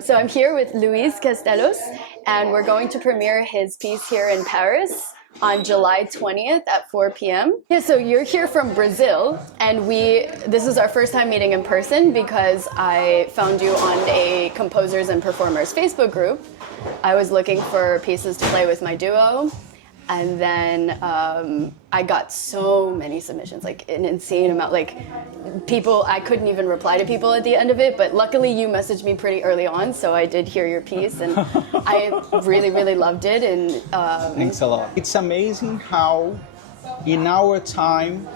So I'm here with Luiz Castelões, and we're going to premiere his piece here in Paris on July 20th at 4 p.m. Yeah, so you're here from Brazil, and this is our first time meeting in person because I found you on a composers and performers Facebook group. I was looking for pieces to play with my duo, and then I got so many submissions, like an insane amount. Like people, I couldn't even reply to people at the end of it, but luckily you messaged me pretty early on, so I did hear your piece, and I really, really loved it. And thanks a lot. It's amazing how in our time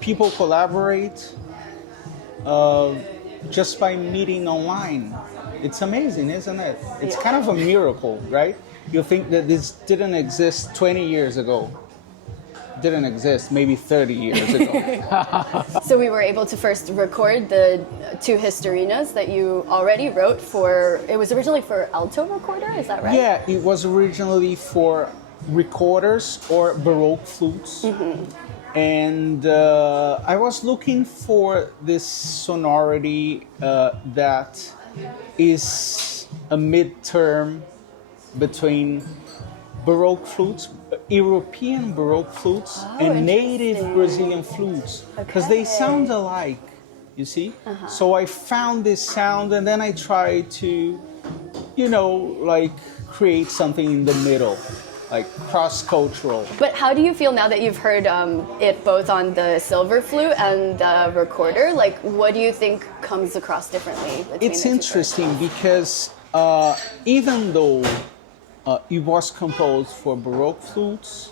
people collaborate just by meeting online. It's amazing, isn't it? It's kind of a miracle, right? You think that this didn't exist 20 years ago. Didn't exist maybe 30 years ago. So we were able to first record the two Historinas that you already wrote for, it was originally for alto recorder, is that right? Yeah, it was originally for recorders or Baroque flutes. Mm-hmm. And I was looking for this sonority that is a mid-term between Baroque flutes, European Baroque flutes, and native Brazilian flutes, because they sound alike, you see? Uh-huh. So I found this sound, and then I tried to, like create something in the middle, like cross-cultural. But how do you feel now that you've heard it both on the silver flute and the recorder? Like, what do you think comes across differently? It's interesting because even though it was composed for Baroque flutes,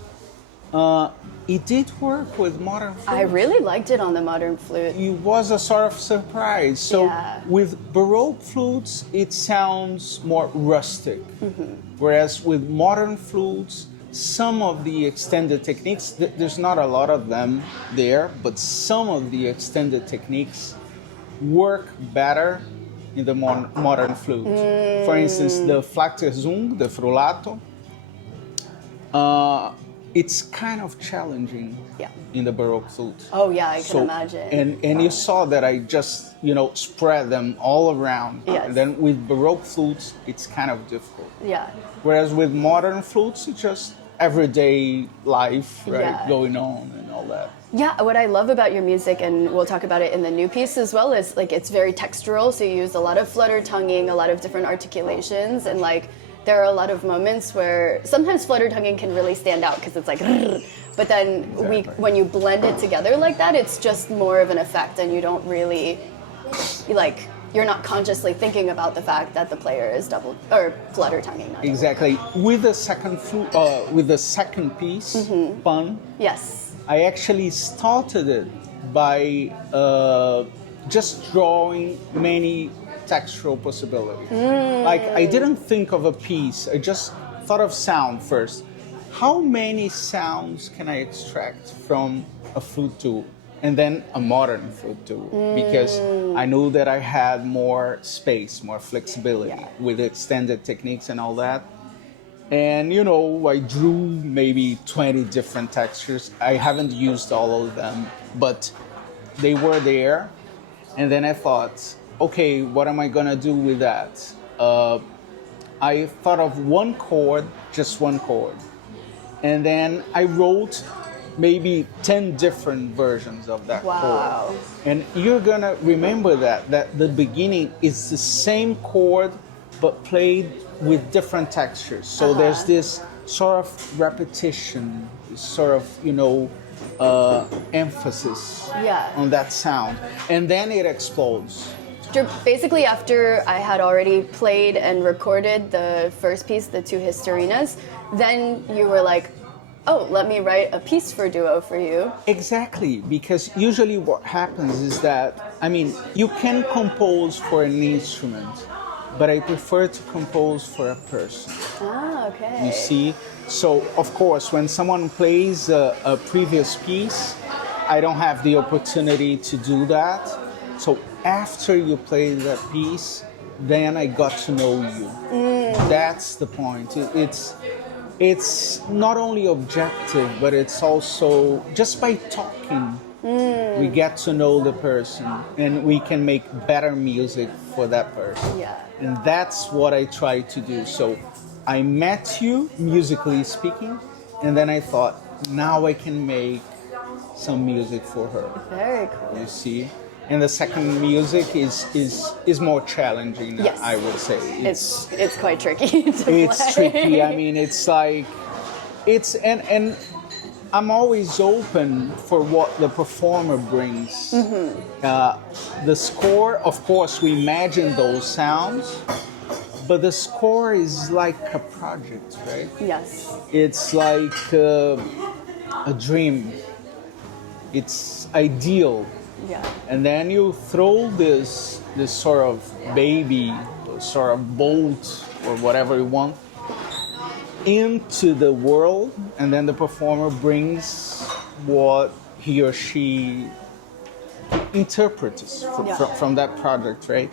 it did work with modern flutes. I really liked it on the modern flute. It was a sort of surprise. So with Baroque flutes, it sounds more rustic. Mm-hmm. Whereas with modern flutes, some of the extended techniques, there's not a lot of them there, but some of the extended techniques work better in the modern flute. For instance, the Flacterzung, the Frulato, it's kind of challenging in the Baroque flute. Oh yeah, I can imagine. And you saw that I just, spread them all around. Yes. And then with Baroque flutes, it's kind of difficult. Yeah. Whereas with modern flutes, it's just everyday life, right, going on and all that. Yeah, what I love about your music, and we'll talk about it in the new piece as well, is like it's very textural, so you use a lot of flutter tonguing, a lot of different articulations, and like there are a lot of moments where sometimes flutter tonguing can really stand out because it's like, but then when you blend it together like that, it's just more of an effect, and you don't really, you're not consciously thinking about the fact that the player is double or flutter tonguing. Exactly. With the second flute, with the second piece, Pan. Yes. I actually started it by just drawing many textural possibilities. Like I didn't think of a piece, I just thought of sound first. How many sounds can I extract from a flute tube and then a modern flute tube? Because I knew that I had more space, more flexibility with extended techniques and all that. And, I drew maybe 20 different textures. I haven't used all of them, but they were there. And then I thought, okay, what am I going to do with that? I thought of one chord, just one chord. And then I wrote maybe 10 different versions of that chord. And you're going to remember that the beginning is the same chord, but played with different textures. So there's this sort of repetition, sort of, emphasis on that sound. And then it explodes. Basically, after I had already played and recorded the first piece, the two Historinas, then you were like, oh, let me write a piece for duo for you. Exactly, because usually what happens is that, you can compose for an instrument, but I prefer to compose for a person. Ah, okay. You see? So, of course, when someone plays a previous piece, I don't have the opportunity to do that. So after you play that piece, then I got to know you. That's the point. It's not only objective, but it's also just by talking We get to know the person, and we can make better music for that person. Yeah. And that's what I try to do. So I met you, musically speaking, and then I thought, now I can make some music for her. Very cool. You see? And the second music is more challenging, Yes. I would say. It's quite tricky to play. It's tricky. I mean, it's like, and I'm always open for what the performer brings. The score, of course, we imagine those sounds, but the score is like a project, right? Yes. It's like a dream. It's ideal. Yeah. And then you throw this sort of baby, sort of bolt, or whatever you want, into the world, and then the performer brings what he or she interprets from that project, right?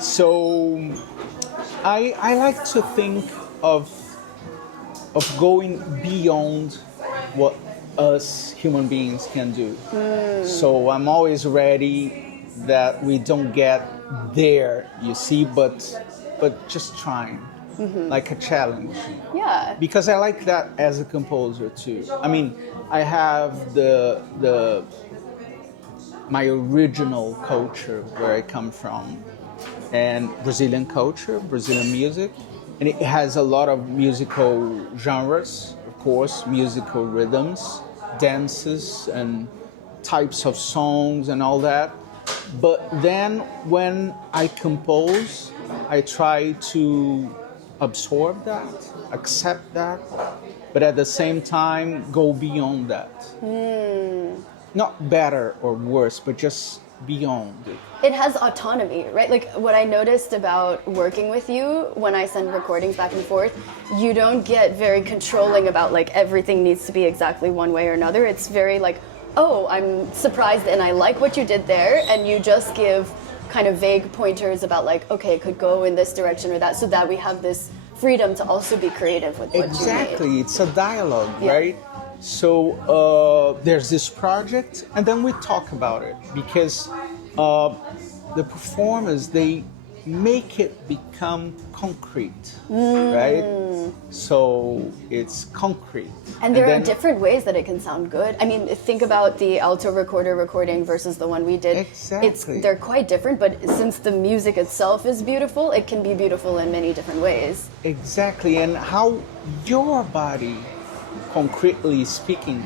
So I like to think of going beyond what us human beings can do. So I'm always ready that we don't get there, you see, but just trying, like a challenge. Yeah. Because I like that as a composer too. I mean, I have my original culture where I come from, and Brazilian culture, Brazilian music, and it has a lot of musical genres, of course, musical rhythms, dances, and types of songs and all that. But then when I compose, I try to absorb that, accept that, but at the same time go beyond that. Not better or worse, but just beyond it. It has autonomy, right? Like what I noticed about working with you when I send recordings back and forth, you don't get very controlling about like everything needs to be exactly one way or another. It's very like, oh, I'm surprised and I like what you did there, and you just give kind of vague pointers about like, okay, it could go in this direction or that, so that we have this freedom to also be creative with what Exactly, you made. it's a dialogue, Yeah. right? So there's this project, and then we talk about it, because the performers, they make it become concrete, right? So it's concrete. And there are then, different ways that it can sound good. I mean, think about the alto recorder recording versus the one we did. Exactly. They're quite different, but since the music itself is beautiful, it can be beautiful in many different ways. Exactly, and how your body, concretely speaking,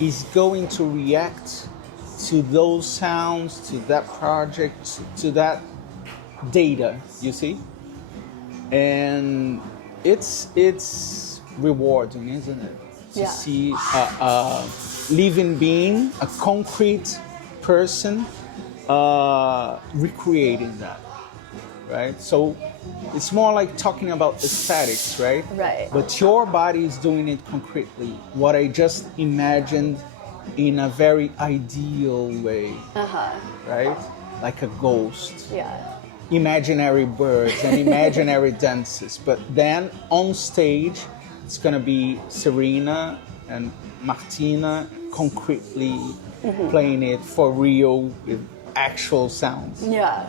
is going to react to those sounds, to that project, to that data, you see? And it's rewarding, isn't it? To see a living being, a concrete person recreating that, right? So it's more like talking about aesthetics, right? Right. But your body is doing it concretely. What I just imagined in a very ideal way, right? Like a ghost. Yeah. Imaginary birds and imaginary dances. But then on stage, it's gonna be Serena and Martina concretely playing it for real with actual sounds. Yeah.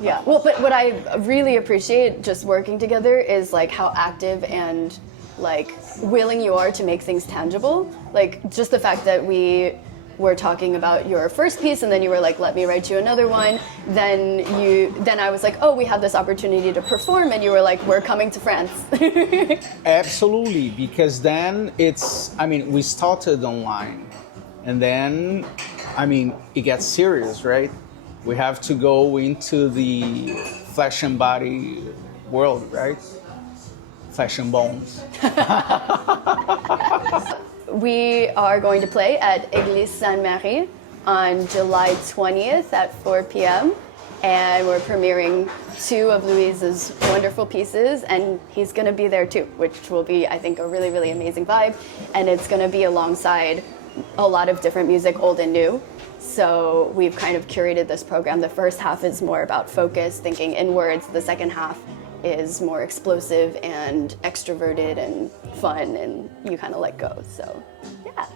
Yeah. Well, but what I really appreciate just working together is like how active and like willing you are to make things tangible. Like just the fact that we were talking about your first piece and then you were like, let me write you another one. Then I was like, oh, we have this opportunity to perform, and you were like, we're coming to France. Absolutely, because then we started online, and then, it gets serious, right? We have to go into the flesh and body world, right? Flesh and bones. We are going to play at Église Sainte-Marie on July 20th at 4 p.m. And we're premiering 2 of Luiz's wonderful pieces, and he's going to be there too, which will be, I think, a really, really amazing vibe. And it's going to be alongside a lot of different music, old and new. So we've kind of curated this program. The first half is more about focus, thinking inwards. The second half is more explosive and extroverted and fun, and you kind of let go. So, yeah.